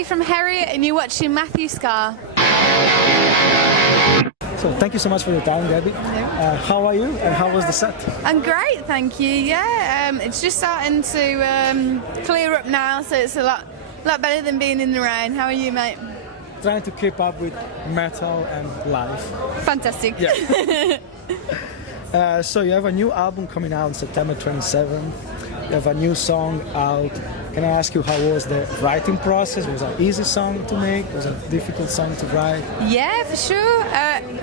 Gabby from HERIOT, and you're watching Matthew Scar. So thank you so much for your time, Gabby. How are you and how was the set? I'm great, thank you. Yeah, it's just starting to clear up now, so it's a lot better than being in the rain. How are you, mate? Trying to keep up with metal and life. Fantastic. Yeah. So you have a new album coming out on September 27th. You have a new song out. Can I ask you, how was the writing process? Was it an easy song to make? Was it a difficult song to write? Yeah, for sure.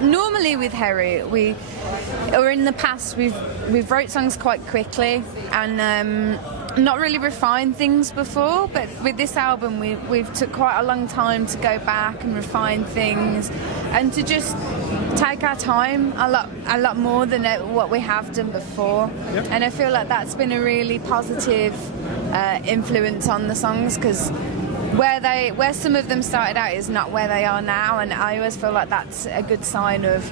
Normally with HERIOT, or in the past, we've wrote songs quite quickly and not really refined things before. But with this album, we've took quite a long time to go back and refine things, and to just take our time a lot more than what we have done before. Yep. And I feel like that's been a really positive influence on the songs, because where some of them started out is not where they are now, and I always feel like that's a good sign of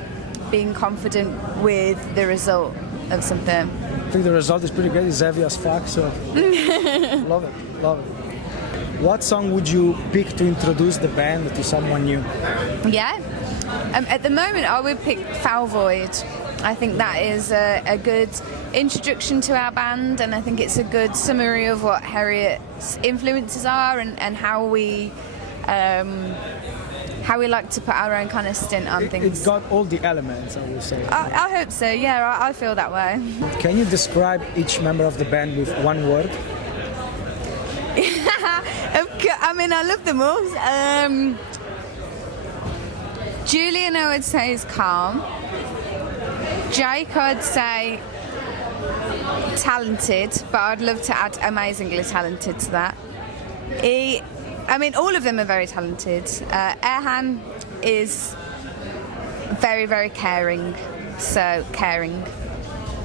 being confident with the result of something. I think the result is pretty great. It's heavy as fuck, so love it. What song would you pick to introduce the band to someone new? Yeah. At the moment, I would pick Foul Void. I think that is a good introduction to our band, and I think it's a good summary of what HERIOT's influences are and how we like to put our own kind of stint on things. It's got all the elements, I would say. I hope so, yeah, I feel that way. Can you describe each member of the band with one word? I mean, I love them all. Julian, I would say, is calm. Jake, I'd say talented, but I'd love to add amazingly talented to that. I mean, all of them are very talented. Erhan is very, very caring, so caring.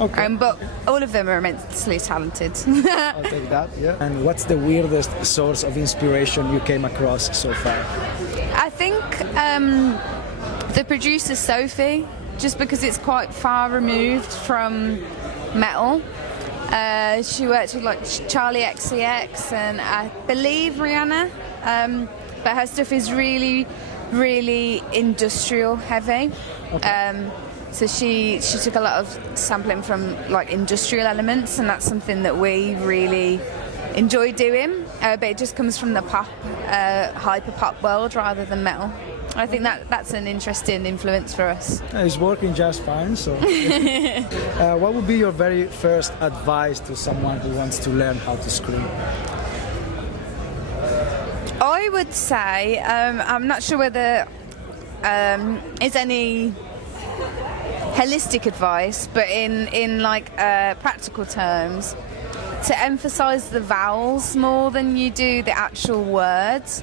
Okay. But all of them are immensely talented. I'll take that, yeah. And what's the weirdest source of inspiration you came across so far? I think the producer Sophie, just because it's quite far removed from metal. She worked with like Charlie XCX and I believe Rihanna, but her stuff is really, really industrial heavy. Okay. So she took a lot of sampling from like industrial elements, and that's something that we really enjoy doing. But it just comes from the pop, hyper pop world rather than metal. I think that's an interesting influence for us. It's working just fine. So, what would be your very first advice to someone who wants to learn how to scream? I would say I'm not sure whether it's any holistic advice, but in like practical terms, to emphasise the vowels more than you do the actual words.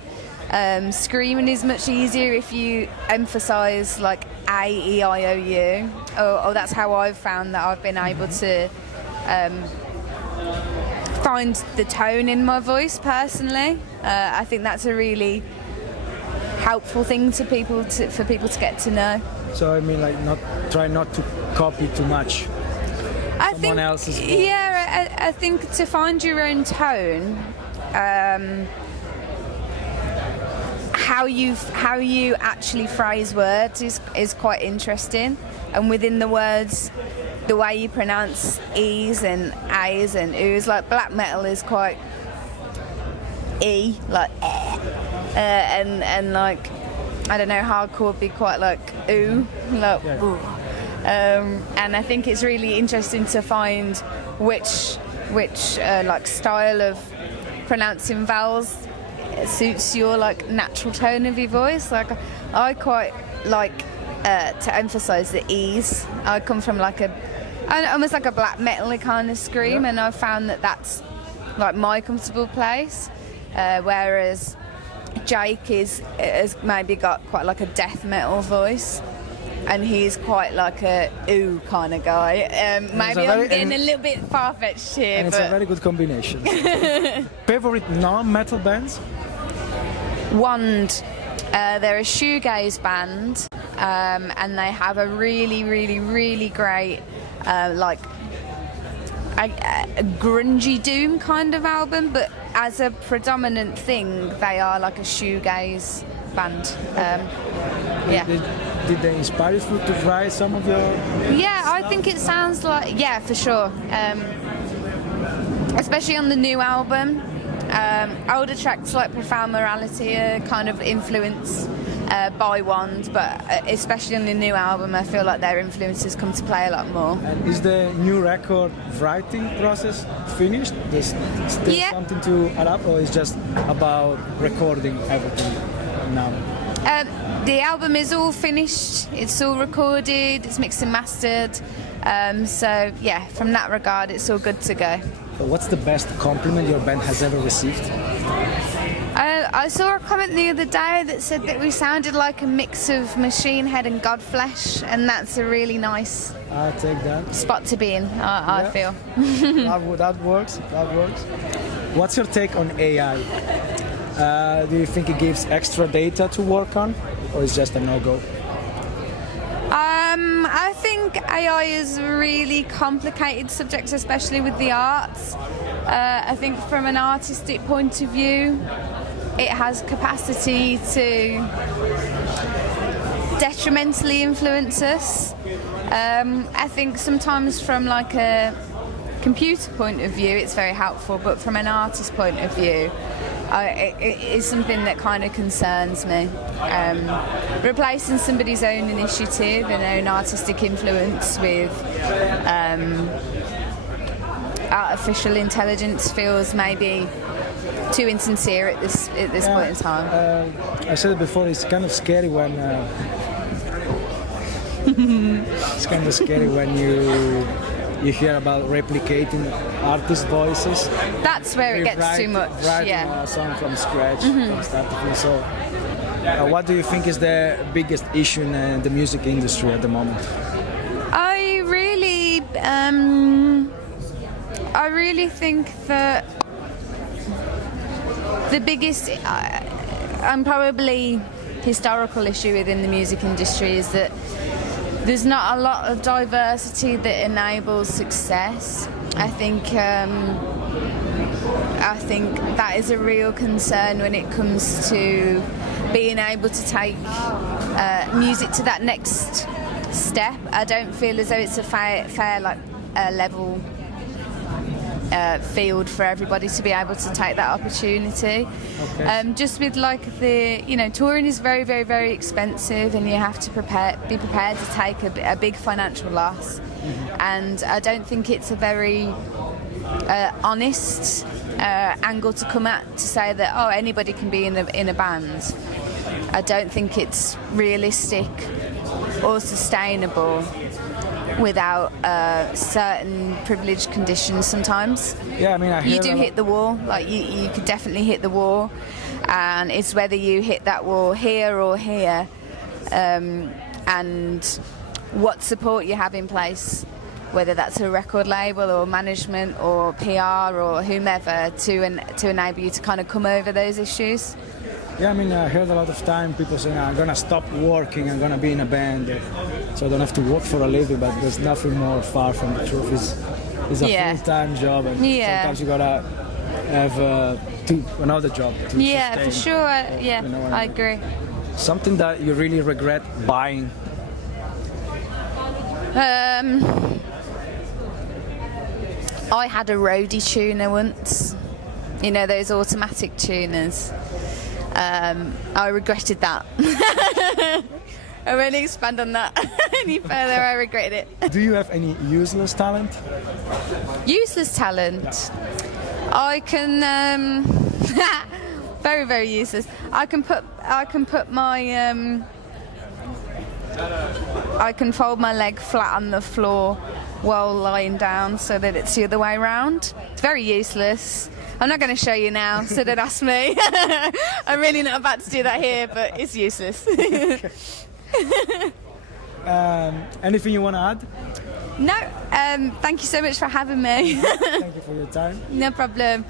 Screaming is much easier if you emphasise like A, E, I, O, U. Or that's how I've found that I've been able to find the tone in my voice personally. I think that's a really helpful thing for people to get to know. So I mean, like, try not to copy too much. Someone else's voice. Yeah, I think to find your own tone. How you actually phrase words is quite interesting, and within the words, the way you pronounce E's and A's and U's, like black metal is quite E, like and like, I don't know, hardcore would be quite like ooh, like ooh. And I think it's really interesting to find which like style of pronouncing vowels suits your like natural tone of your voice. Like I quite like to emphasise the E's. I come from like almost like a black metal kind of scream, and I've found that that's like my comfortable place. Whereas Jake has maybe got quite like a death metal voice, and he's quite like a ooh kind of guy. Maybe I'm getting a little bit far-fetched here, and it's a very good combination. Favorite non-metal bands? Wand. They're a shoegaze band, and they have a really, really, really great like a grungy doom kind of album, but as a predominant thing, they are like a shoegaze band. Yeah. Did they inspire you to write some of your? Yeah, I think it sounds like, yeah, for sure. Especially on the new album. Older tracks like Profound Morality are kind of influenced by Wand, but especially on the new album, I feel like their influences come to play a lot more. And is the new record writing process finished? There's still something to add up, or is just about recording everything now? The album is all finished, it's all recorded, it's mixed and mastered. So yeah, from that regard, it's all good to go. So what's the best compliment your band has ever received? I saw a comment the other day that said that we sounded like a mix of Machine Head and Godflesh, and that's a really nice I'll take that. spot to be in, I feel. That works. What's your take on AI? Do you think it gives extra data to work on, or is just a no-go? I think AI is a really complicated subject, especially with the arts. I think from an artistic point of view, it has capacity to detrimentally influence us. I think sometimes from like a computer point of view, it's very helpful, but from an artist point of view, it is something that kind of concerns me. Replacing somebody's own initiative and own artistic influence with artificial intelligence feels maybe too insincere at this point in time. I said it before. It's kind of scary when you hear about replicating artist voices. That's where it gets too much. Writing a song from scratch, from start to finish. So, what do you think is the biggest issue in the music industry at the moment? I really think that the biggest and probably historical issue within the music industry is that there's not a lot of diversity that enables success. I think that is a real concern when it comes to being able to take music to that next step. I don't feel as though it's a fair level field for everybody to be able to take that opportunity. Okay. Just with like touring is very, very, very expensive, and you have to be prepared to take a big financial loss. And I don't think it's a very honest angle to come at, to say that anybody can be in a band. I don't think it's realistic or sustainable without certain privileged conditions sometimes. Yeah, I mean, you do hit the wall. Like you could definitely hit the wall, and it's whether you hit that wall here or here, and what support you have in place, whether that's a record label or management or PR or whomever, to enable you to kind of come over those issues. Yeah, I mean, I heard a lot of time people saying, I'm going to stop working, I'm going to be in a band, so I don't have to work for a living, but there's nothing more far from the truth. It's a full-time job, and sometimes you got to have another job to sustain. For sure, I agree. Something that you really regret buying? I had a roadie tuner once, those automatic tuners. I regretted that. I won't expand on that any further. I regretted it. Do you have any useless talent? Useless talent? I can very, very useless. I can fold my leg flat on the floor while lying down so that it's the other way around. It's very useless. I'm not going to show you now, so don't ask me. I'm really not about to do that here, but it's useless. Anything you want to add? No, thank you so much for having me. Thank you for your time. No problem.